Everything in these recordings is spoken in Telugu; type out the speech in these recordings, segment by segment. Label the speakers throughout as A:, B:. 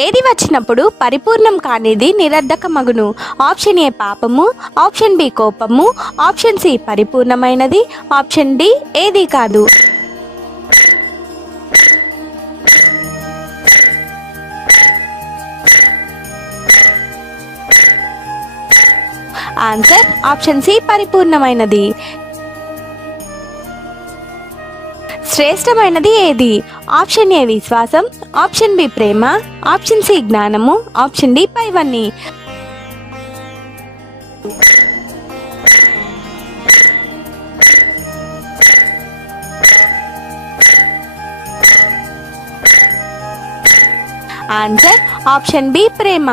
A: ఏది వచ్చినప్పుడు పరిపూర్ణం కానిది నిరర్ధక మగును ఆప్షన్ ఏ పాపము ఆప్షన్ బి కోపము ఆప్షన్ సి పరిపూర్ణమైనది ఆప్షన్ డి ఏది కాదు. ఆన్సర్ ఆప్షన్ సి పరిపూర్ణమైనది. శ్రేష్టమైనది ఏది? ఆప్షన్ ఏ విశ్వాసం ఆప్షన్ బి ప్రేమ ఆప్షన్ సి జ్ఞానము ఆప్షన్ డి పైవన్నీ. ఆన్సర్ ఆప్షన్ బి ప్రేమ.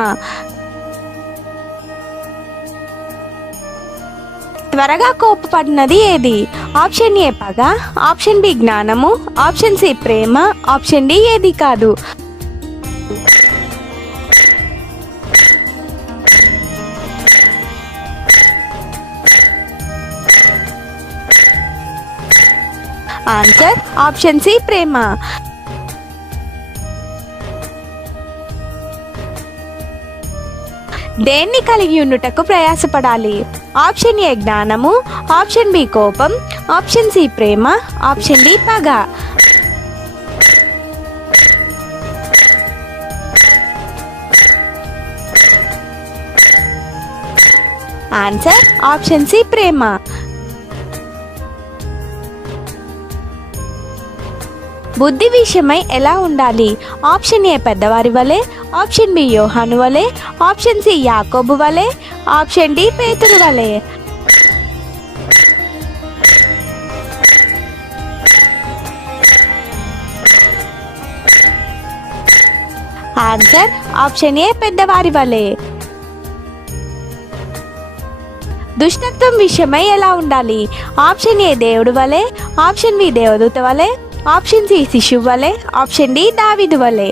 A: త్వరగా కోపపడినది ఏది? ఆప్షన్ ఏ పగ ఆప్షన్ బి జ్ఞానము ఆప్షన్ సి ప్రేమ ఆప్షన్ డి ఏది కాదు. ఆన్సర్ ఆప్షన్ సి ప్రేమ. దేన్ని కలిగి ఉండుటకు ప్రయాసపడాలి? ఆప్షన్ ఏ జ్ఞానము ఆప్షన్ బి కోపం ఆప్షన్ సి ప్రేమ ఆప్షన్ డి పగ. ఆన్సర్ ఆప్షన్ సి ప్రేమ. బుద్ధి విషయమై ఎలా ఉండాలి? ఆప్షన్ ఏ పెద్దవారి వలె ఆప్షన్ బి యోహాను వలె ఆప్షన్ సి యాకోబు వలె ఆప్షన్ డి పేతురు వలె. ఆన్సర్ ఆప్షన్ ఏ పెద్దవారి వలె. దుష్టత్వం విషయమై ఎలా ఉండాలి? ఆప్షన్ ఏ దేవుడు వలె ఆప్షన్ బి దేవదూత వలె ఆప్షన్ సి శిశువు వలె ఆప్షన్ డి దావిదు వలె.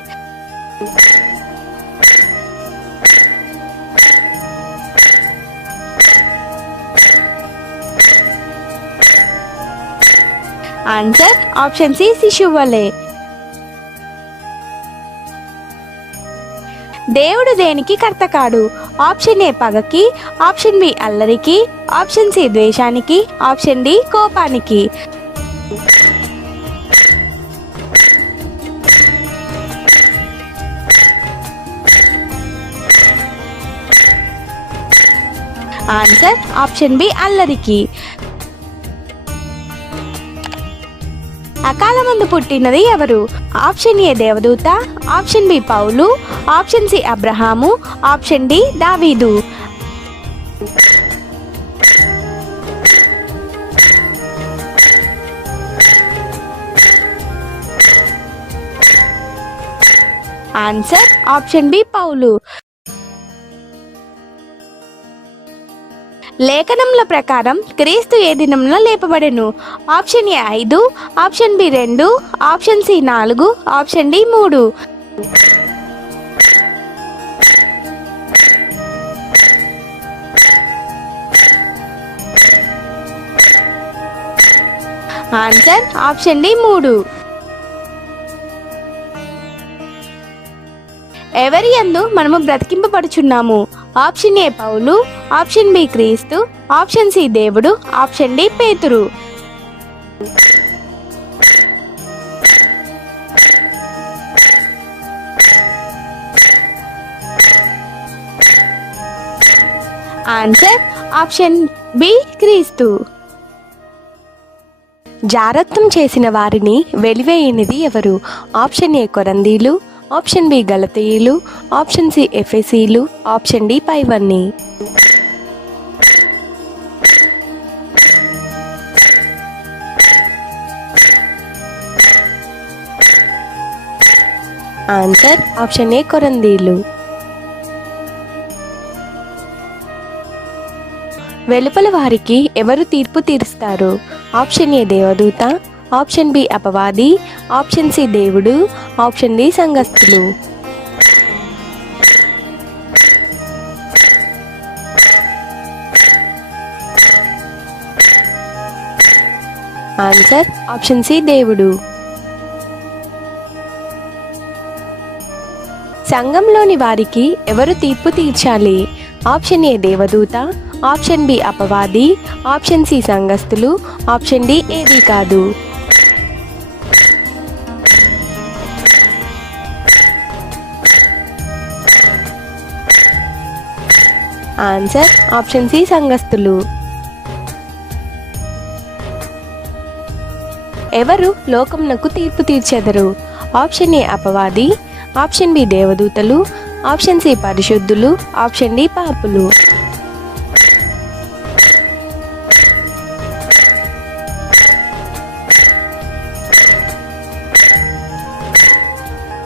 A: ఆన్సర్ ఆప్షన్ సి శిశువు వలె. దేవుడు దేనికి కర్త కాడు? ఆప్షన్ ఏ పగకి ఆప్షన్ బి అల్లరికి ఆప్షన్ సి ద్వేషానికి ఆప్షన్ డి కోపానికి. ఆన్సర్ ఆప్షన్ బి అల్లరికి. అకాలమందు పుట్టినది ఎవరు? ఆప్షన్ ఏ దేవదూత option B Paul option C Abraham option D దావీదు. Answer option B Paul. లేఖనముల ప్రకారం క్రీస్తు ఏ దినంలో లేపబడెను? ఆప్షన్ ఏ ఐదు ఆప్షన్ బి రెండు ఆప్షన్ సి నాలుగు ఆప్షన్ డి మూడు. ఆన్సర్ ఆప్షన్ డి మూడు. ఎవరి అందు మనము బ్రతికింపబడుచున్నాము? Option A Paul option B క్రీస్తు ఆప్షన్ సి దేవుడు ఆప్షన్ డి పేతురు. ఆన్సర్ ఆప్షన్ బి క్రీస్తు. జారత్వం చేసిన వారిని వెలివేయనిది ఎవరు? ఆప్షన్ ఏ కొరందీలు ఆప్షన్ బి గలతీయులు ఆప్షన్ సి ఎఫ్ఎసీలు ఆప్షన్ డి పైవన్నీ. ఆన్సర్ ఆప్షన్ ఏ కొరందీలు. వెలుపల వారికి ఎవరు తీర్పు తీరుస్తారు? ఆప్షన్ ఏ దేవదూత ఆప్షన్ బి అపవాది ఆప్షన్ సి దేవుడు ఆప్షన్ డి సంఘస్థులు. ఆన్సర్ ఆప్షన్ సి దేవుడు.
B: సంఘంలోని వారికి ఎవరు తీర్పు తీర్చాలి? ఆప్షన్ ఏ దేవదూత ఆప్షన్ బి అపవాది ఆప్షన్ సి సంఘస్థులు ఆప్షన్ డి ఏది కాదు. ఆన్సర్ ఆప్షన్ సి సంఘస్థులు. ఎవరు లోకమునకు తీర్పు తీర్చెదరు? ఆప్షన్ ఏ అపవాది ఆప్షన్ బి దేవదూతలు ఆప్షన్ సి పరిశుద్ధులు ఆప్షన్ డి పాపులు.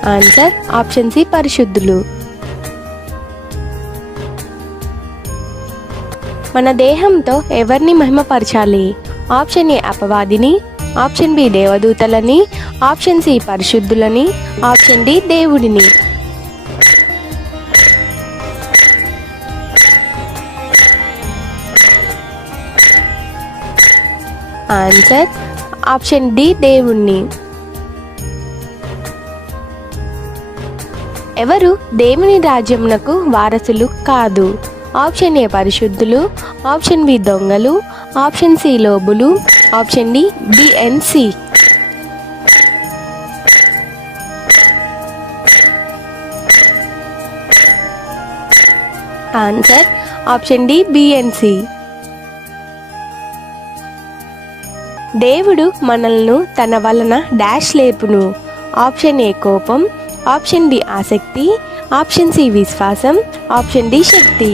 B: ఆన్సర్ ఆప్షన్ సి పరిశుద్ధులు మన దేహంతో ఎవరిని మహిమపరచాలి? ఆప్షన్ ఏ అపవాదిని. ఆప్షన్ బి దేవదూతలని. ఆప్షన్ సి పరిశుద్ధులని. ఆప్షన్ డి దేవుడిని. ఆన్సర్ ఆప్షన్ డి దేవుణ్ణి. ఎవరు దేవుని రాజ్యమునకు వారసులు కాదు. ఆప్షన్ ఏ పరిశుద్ధులు ఆప్షన్ బి దొంగలు option C లోబులు option D B and C answer option D B and C దేవుడు మనల్ని తన వలన డాష్ లేపును. ఆప్షన్ ఏ కోపం ఆప్షన్ బి ఆసక్తి ఆప్షన్ సి విశ్వాసం ఆప్షన్ డి శక్తి.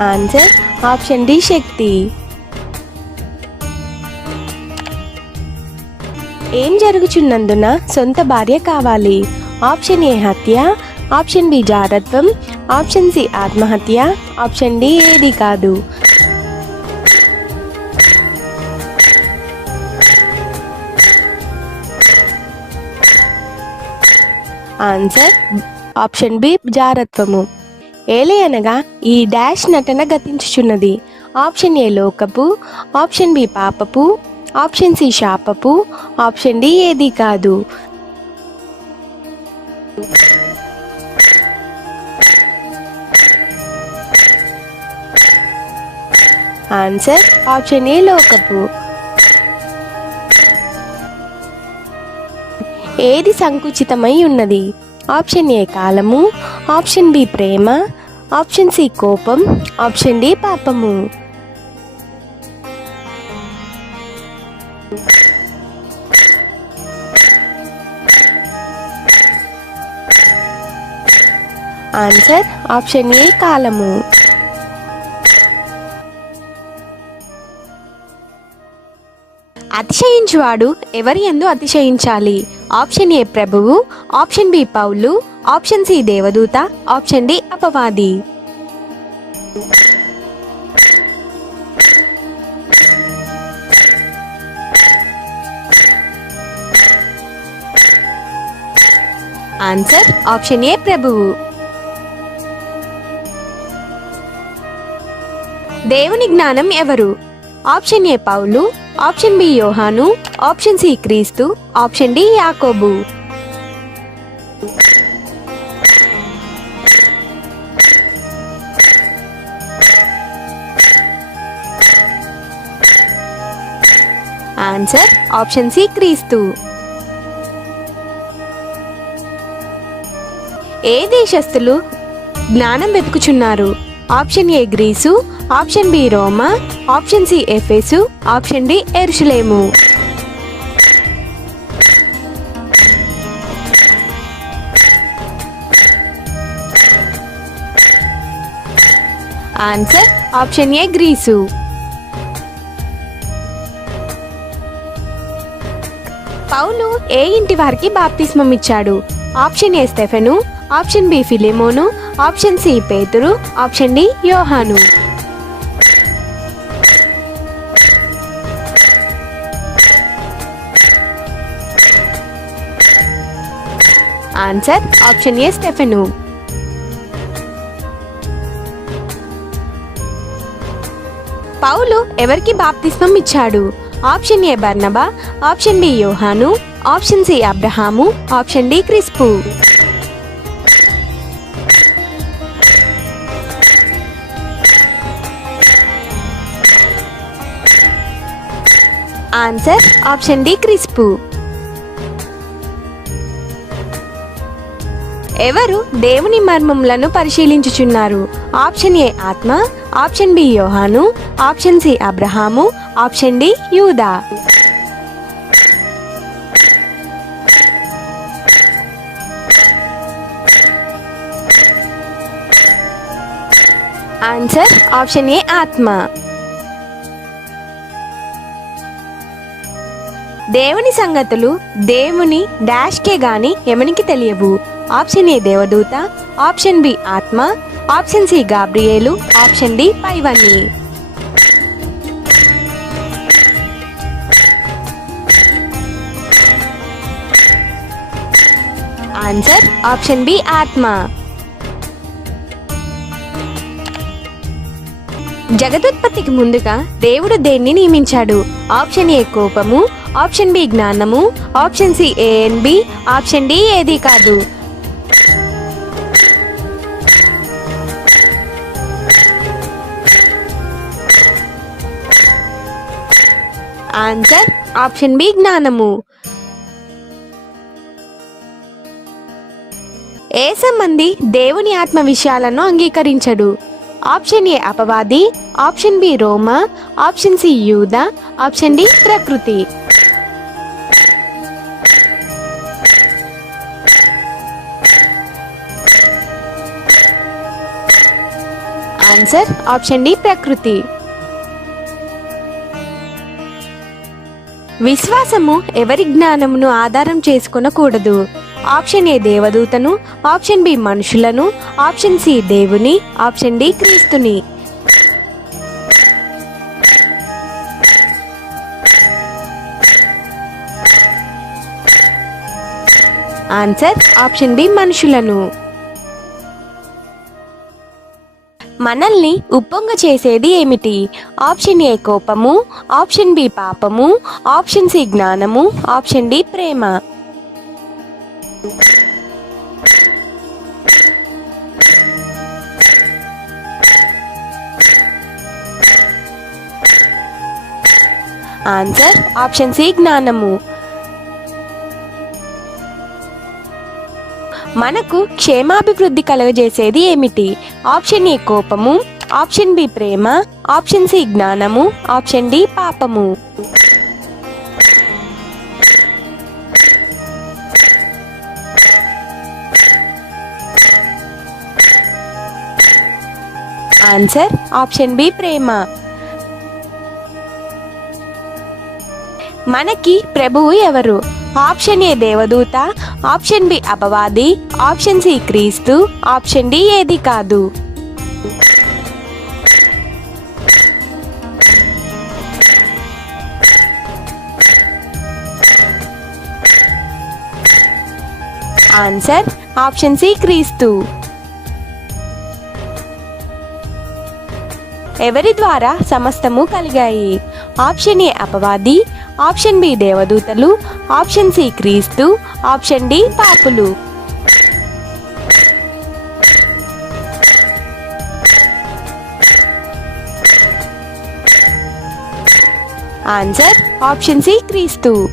B: ఆన్సర్ ఆప్షన్ డి శక్తి. ఏం జరుగుచున్నందున సొంత భార్య కావాలి? ఆప్షన్ ఏ హత్య ఆప్షన్ బి జారత్వం ఆప్షన్ సి ఆత్మహత్య ఆప్షన్ డి ఏది కాదు. ఆన్సర్ ఆప్షన్ బి జారత్వము. ఏలే అనగా ఈ డాష్ నటన గతించుచున్నది. ఆప్షన్ ఏ లోకపు. ఆప్షన్ బి పాపపు. ఆప్షన్ సి శాపపు. ఆప్షన్ డి ఏది కాదు. ఆన్సర్ ఆప్షన్ ఏ లోకపు. ఏది సంకుచితమై ఉన్నది? ఆప్షన్ ఏ కాలము ఆప్షన్ బి ప్రేమ ఆప్షన్ సి కోపం ఆప్షన్ డి పాపము. ఆన్సర్ ఆప్షన్ ఏ కాలము.
A: అతిశయించువాడు ఎవరి ఎందు అతిశయించాలి? ఆప్షన్ ఏ ప్రభువు option B Paul option C దేవదూత ఆప్షన్ డి అపవాది. ఆన్సర్ ఆప్షన్ ఏ ప్రభువు. దేవుని జ్ఞానం ఎవరు? Option A Paul option B యోహాను ఆప్షన్ సి క్రీస్తు ఆప్షన్ డి యాకోబు. ఆన్సర్ ఆప్షన్ సి క్రీస్తు. ఏ దేశస్థులు జ్ఞానం వెతుకుచున్నారు? Option A Greece option B Roma option C ఎఫేసు option D Jerusalem. Answer option A Greece. Paul ఏ ఇంటి వారికి బాప్తిస్మం ఇచ్చాడు? Option A Stephen option B Philemon option C పేతురు ఆప్షన్ డి యోహాను. Answer option A Stephen Paul ఎవరికి బాప్తిస్మం ఇచ్చాడు? ఆప్షన్ ఏ బర్నబా ఆప్షన్ బి యోహాను. Option C Abraham option D క్రిస్పు answer option D క్రిస్పు ఎవరు దేవుని మర్మములను పరిశీలించుచున్నారు? ఆప్షన్ ఏ ఆత్మ ఆప్షన్ బి యోహాను option C Abraham option D యూదా. ఆన్సర్ ఆప్షన్ ఏ ఆత్మ. దేవుని సంగతులు దేవుని డాష్కే గాని ఎవనికి తెలియవు. ఆప్షన్ ఏ దేవదూత ఆప్షన్ బి ఆత్మ option C Gabriel option D పైవన్నీ. ఆన్సర్ ఆప్షన్ బి ఆత్మ. జగదుత్పత్తికి ముందుగా దేవుడు దేన్ని నియమించాడు? ఆప్షన్ ఏ కోపము ఆప్షన్ బి జ్ఞానము option C A and B option D ఏది కాదు. ఆన్సర్ ఆప్షన్ బి జ్ఞానము. ఏ సంబంధి దేవుని ఆత్మ విషయాలను అంగీకరించడు? ఆప్షన్ ఏ అపవాది ఆప్షన్ బి రోమ ఆప్షన్ సి యూద ఆప్షన్ డి ప్రకృతి. ఆన్సర్ ఆప్షన్ డి ప్రకృతి. విశ్వాసము ఎవరి జ్ఞానమును ఆధారం చేసుకొనకూడదు. ఆప్షన్ ఏ దేవదూతను ఆప్షన్ బి మనుషులను ఆప్షన్ సి దేవుని ఆప్షన్ డి క్రీస్తుని. ఆన్సర్ ఆప్షన్ బి మనుషులను. మనల్ని ఉప్పొంగ చేసేది ఏమిటి? ఆప్షన్ ఏ కోపము ఆప్షన్ బి పాపము ఆప్షన్ సి జ్ఞానము ఆప్షన్ డి ప్రేమ. ఆన్సర్ ఆప్షన్ సి జ్ఞానము. మనకు క్షేమాభివృద్ధి కలుగజేసేది ఏమిటి? ఆప్షన్ ఏ కోపము. ఆప్షన్ బి ప్రేమ. ఆప్షన్ సి జ్ఞానము. ఆప్షన్ డి పాపము. ఆన్సర్ ఆప్షన్ బి ప్రేమ. మనకి ప్రభువు ఎవరు? ఆప్షన్ ఏ దేవదూత ఆప్షన్ బి అపవాది ఆప్షన్ సి క్రీస్తు ఆప్షన్ డి ఏది కాదు. ఆన్సర్ ఆప్షన్ సి క్రీస్తు. ఎవరి ద్వారా సమస్తము కలిగాయి? ఆప్షన్ ఏ అపవాది ఆప్షన్ బి దేవదూతలు ఆప్షన్ సి క్రీస్తు ఆప్షన్ డి పాపులు. ఆన్సర్ ఆప్షన్ సి క్రీస్తు.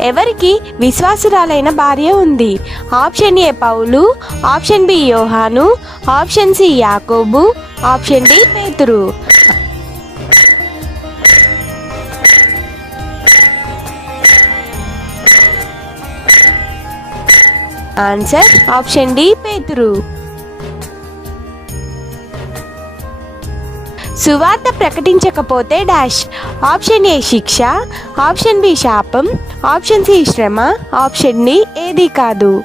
A: ఎవరికి విశ్వాసురాలైన భార్య ఉంది? Option A Paul option B యోహాను ఆప్షన్ సి యాకోబు ఆప్షన్ డి పేతురు. ఆన్సర్ ఆప్షన్ డి పేతురు సువార్త ప్రకటించకపోతే డాష్. ఆప్షన్ ఏ శిక్ష. ఆప్షన్ బి శాపం. ఆప్షన్ సి శ్రమ. ఆప్షన్ డి ఏది కాదు.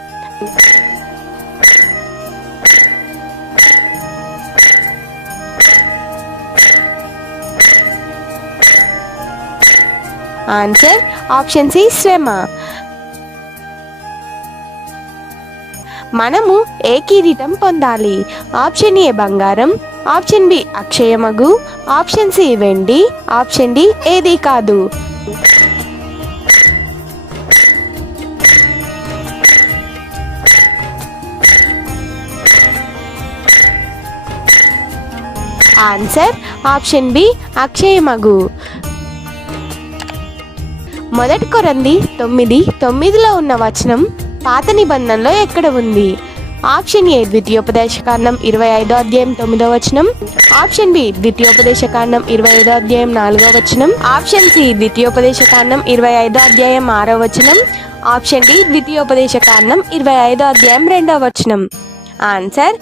A: ఆన్సర్ ఆప్షన్ సి శ్రమ. మనము ఏ కిరీటం పొందాలి. ఆప్షన్ ఏ బంగారం ఆప్షన్ బి అక్షయమగు ఆప్షన్ సి వెండి ఆప్షన్ డి ఏది కాదు. ఆన్సర్ ఆప్షన్ బి అక్షయమగు. మొదటి కొరంది తొమ్మిది తొమ్మిదిలో ఉన్న వచనం పాత నిబంధనలో ఎక్కడ ఉంది? ఆప్షన్ ఏ ద్వితీయోపదేశకాండం ఇరవై ఐదో అధ్యాయం తొమ్మిదో వచనం. ఆప్షన్ బి ద్వితీయోపదేశకాండం ఇరవై ఐదో అధ్యాయం నాలుగో వచనం. ఆప్షన్ సి ద్వితీయోపదేశ కాండం ఇరవై ఐదో అధ్యాయం ఆరో వచనం. ఆప్షన్ డి ద్వితీయోపదేశకాండం ఇరవై ఐదో అధ్యాయం రెండో వచనం. ఆన్సర్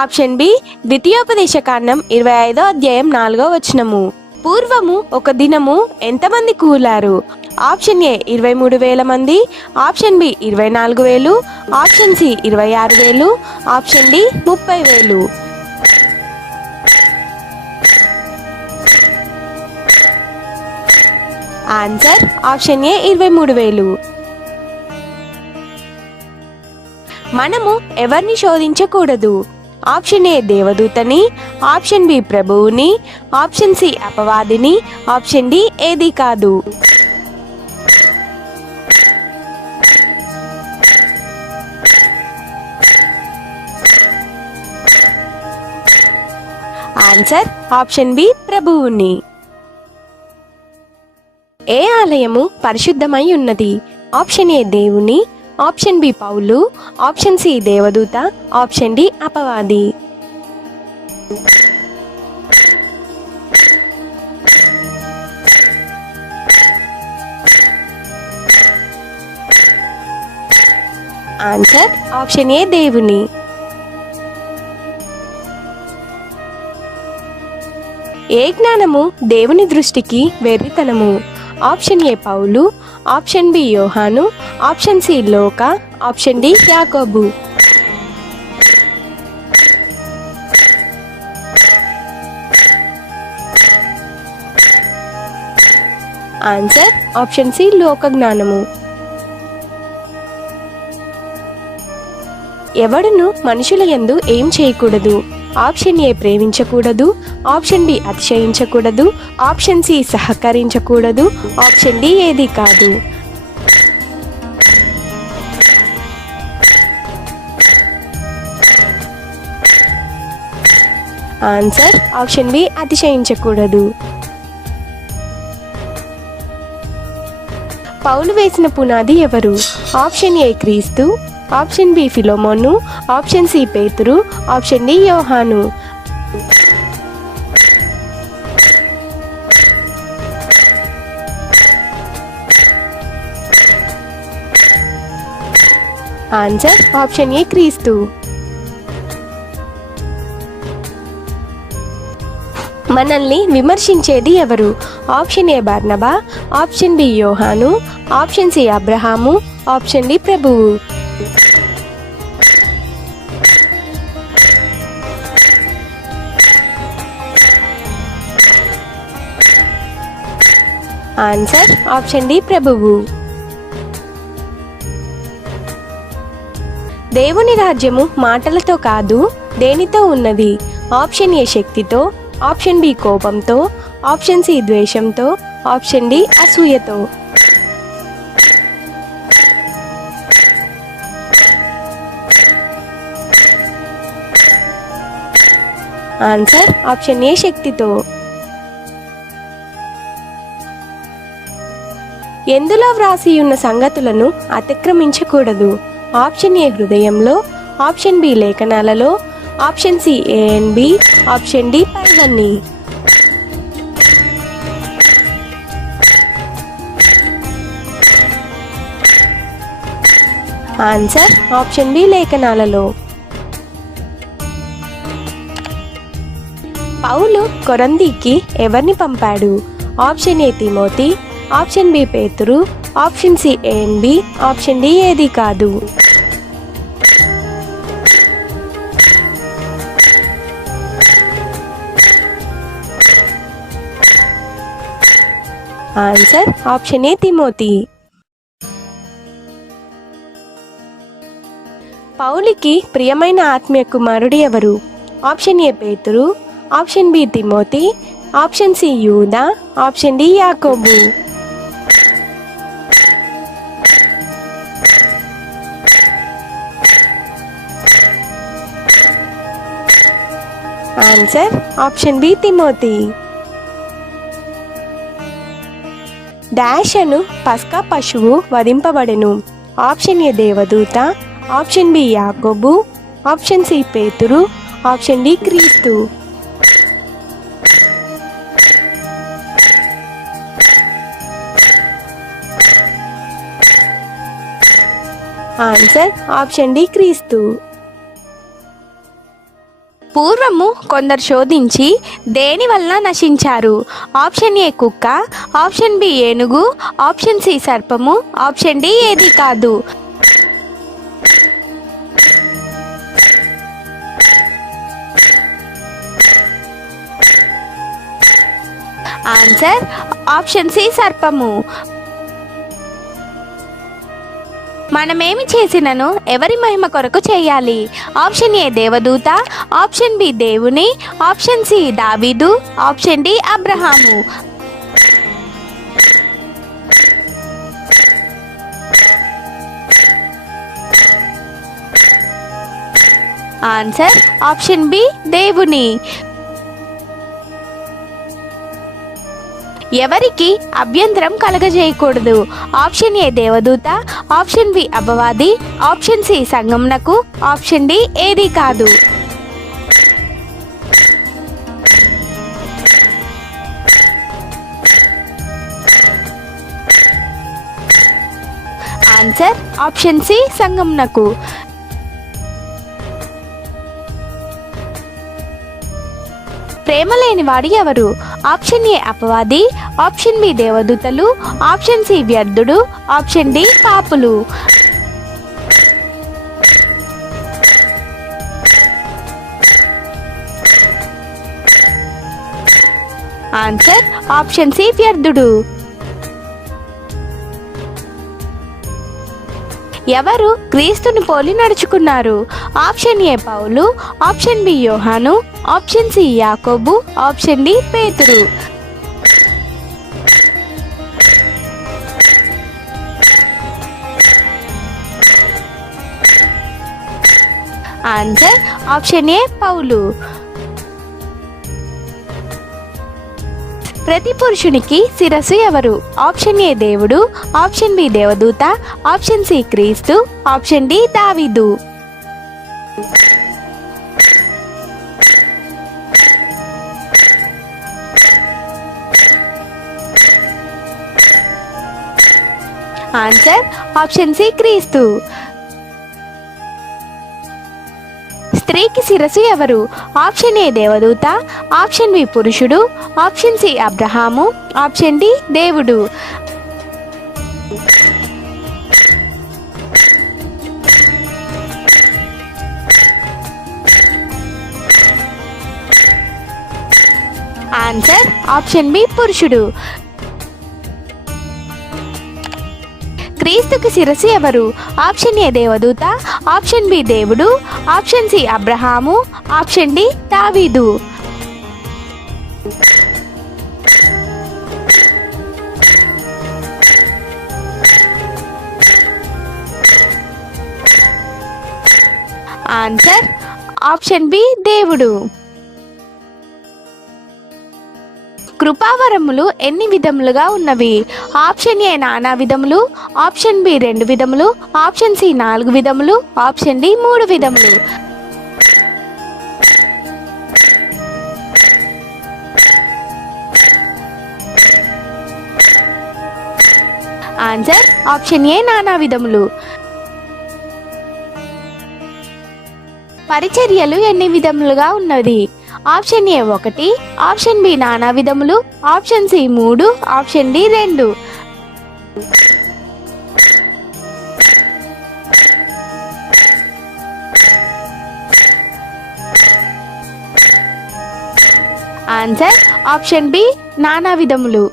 A: ఆప్షన్ బి ద్వితీయోపదేశ కాండం ఇరవై ఐదో అధ్యాయం నాలుగో వచనము. పూర్వము ఒక దినము ఎంతమంది కూలారు? ఆప్షన్ ఏ ఇరవై మూడు వేల మంది ఆప్షన్ బి ఇరవై నాలుగు వేలు ఆప్షన్ సి ఇరవై ఆరు వేలు ఆప్షన్ డి ముప్పై వేలు. ఆన్సర్ ఆప్షన్ ఏ ఇరవై మూడు వేలు. మనము ఎవరిని శోధించకూడదు? ఆప్షన్ ఏ దేవదూతని ఆప్షన్ బి ప్రభువుని ఆప్షన్ సి అపవాదిని ఆప్షన్ డి ఏది కాదు. ఆన్సర్ ఆప్షన్ బి ప్రభువుని. ఏ ఆలయము పరిశుద్ధమై ఉన్నది? ఆప్షన్ ఏ దేవుని ఆప్షన్ బి పౌలు ఆప్షన్ సి దేవదూత ఆప్షన్ డి అపవాది. ఆన్సర్ ఆప్షన్ ఏ దేవుని. ఏ జ్ఞానము దేవుని దృష్టికి వెర్రితనము? Option A Paul option B యోహాను ఆప్షన్ సి లోక ఆప్షన్ డి యాకోబు. ఆన్సర్ ఆప్షన్ సి లోక జ్ఞానము. ఎవడును మనుషుల ఎందు ఏం చేయకూడదు? ఆప్షన్ ఏ ప్రేమించకూడదు ఆప్షన్ బి అతిశయించకూడదు ఆప్షన్ సి సహకరించకూడదు ఆప్షన్ డి ఏది కాదు. ఆన్సర్ ఆప్షన్ బి అతిశయించకూడదు. పౌలు వేసిన పునాది ఎవరు? ఆప్షన్ ఏ క్రీస్తు ఆప్షన్ బి ఫిలోమోను ఆప్షన్ సి పేతురు ఆప్షన్ డి యోహాను. ఆన్సర్ ఆప్షన్ ఏ క్రీస్తు. మనల్ని విమర్శించేది ఎవరు? ఆప్షన్ ఏ బర్నబా ఆప్షన్ బి యోహాను option C Abraham option D ప్రభువు. ఆన్సర్ ఆప్షన్ డి ప్రభువు. దేవుని రాజ్యము మాటలతో కాదు దేనితో ఉన్నది? ఆప్షన్ ఏ శక్తితో ఆప్షన్ బి కోపంతో ఆప్షన్ సి ద్వేషంతో ఆప్షన్ డి అసూయతో. ఆన్సర్ ఆప్షన్ ఏ శక్తితో. ఎందులో వ్రాసి ఉన్న సంగతులను అతిక్రమించకూడదు. ఆప్షన్ ఏ హృదయంలో option B లేఖనాలలో option C A B option D పైవన్నీ. ఆన్సర్ ఆప్షన్ బి లేఖనాలలో. పౌలు కొరందీకి ఎవరిని పంపాడు? ఆప్షన్ ఏ తిమోతి ఆప్షన్ బి పేతురు option C A and B option D ఏది కాదు. ఆన్సర్ ఆప్షన్ ఏ తిమోతి.
B: పౌలికి ప్రియమైన ఆత్మీయ కుమారుడు ఎవరు? ఆప్షన్ ఏ పేతురు ఆప్షన్ బి తిమోతి ఆప్షన్ సి యూదా ఆప్షన్ డి యాకోబు. ఆన్సర్ ఆప్షన్ బి తిమోతి డాష్ అను పస్కా పశువు వధింపబడెను. ఆప్షన్ ఏ దేవదూత. ఆప్షన్ బి యాకోబు. ఆప్షన్ సి పేతురు. ఆప్షన్ డి క్రీస్తు. ఆన్సర్ ఆప్షన్ డి క్రీస్తు. పూర్వము కొందరు శోధించి దేనివల్ల నశించారు? ఆప్షన్ ఏ కుక్క ఆప్షన్ బి ఏనుగు ఆప్షన్ సి సర్పము ఆప్షన్ డి ఏది కాదు. ఆన్సర్ ఆప్షన్ సి సర్పము. మనమేమి చేసినను ఎవరి మహిమ కొరకు చేయాలి? ఆప్షన్ ఏ దేవదూత ఆప్షన్ బి దేవుని ఆప్షన్ సి దావీదు ఆప్షన్ డి అబ్రహాము. ఆన్సర్ ఆప్షన్ బి దేవుని. ఎవరికి అభ్యంతరం కలగజేయకూడదు. ఆప్షన్ ఏ దేవదూత ఆప్షన్ బి అపవాది ఆప్షన్ సి సంగంనకు ఆప్షన్ డి ఏది కాదు. ఆన్సర్ ఆప్షన్ సి సంగంనకు ప్రేమ లేని వాడు ఎవరు? ఆప్షన్ ఏ అపవాది ఆప్షన్ బి దేవదూతలు ఆప్షన్ సి వ్యర్థుడు ఆప్షన్ డి పాపులు. ఆన్సర్ ఆప్షన్ సి వ్యర్థుడు. ఎవరు క్రీస్తుని పోలి నడుచుకున్నారు? Option A Paul option B యోహాను ఆప్షన్ సి యాకోబు ఆప్షన్ డి పేతురు. ఆన్సర్ ఆప్షన్ ఏ పౌలు. ప్రతి పురుషునికి శిరస్సు ఎవరు? ఆప్షన్ ఏ దేవుడు ఆప్షన్ బి దేవదూత ఆప్షన్ సి క్రీస్తు ఆప్షన్ డి దావీదు. ఆన్సర్ ఆప్షన్ సి క్రీస్తు. స్త్రీకి శిరసు ఎవరు? ఆప్షన్ ఏ దేవదూత ఆప్షన్ బి పురుషుడు option C Abraham option D దేవుడు. ఆన్సర్ ఆప్షన్ బి పురుషుడు. క్రీస్తుకి శిరసి ఎవరు? ఆప్షన్ ఏ దేవదూత ఆప్షన్ బి దేవుడు option C Abraham option D దావీదు. ఆన్సర్ ఆప్షన్ బి దేవుడు. కృపావరములు ఎన్ని విధములుగా ఉన్నవి? ఆప్షన్ ఏ నానా విధములు ఆప్షన్ బి రెండు విధములు ఆప్షన్ సి నాలుగు విధములు ఆప్షన్ డి మూడు విధములు. ఆన్సర్ ఆప్షన్ ఏ నానా విధములు. పరిచర్యలు ఎన్ని విధములుగా ఉన్నది ఆప్షన్ ఏ ఒకటి ఆప్షన్ బి నానా విధములు ఆప్షన్ సి మూడు ఆప్షన్ డి రెండు. ఆన్సర్ ఆప్షన్ బి నానా విధములు.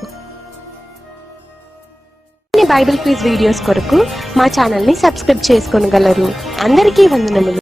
B: బైబిల్ క్విజ్ వీడియోస్ కొరకు మా ఛానల్ని సబ్స్క్రైబ్ చేసుకోగలరు. అందరికీ వందనములు.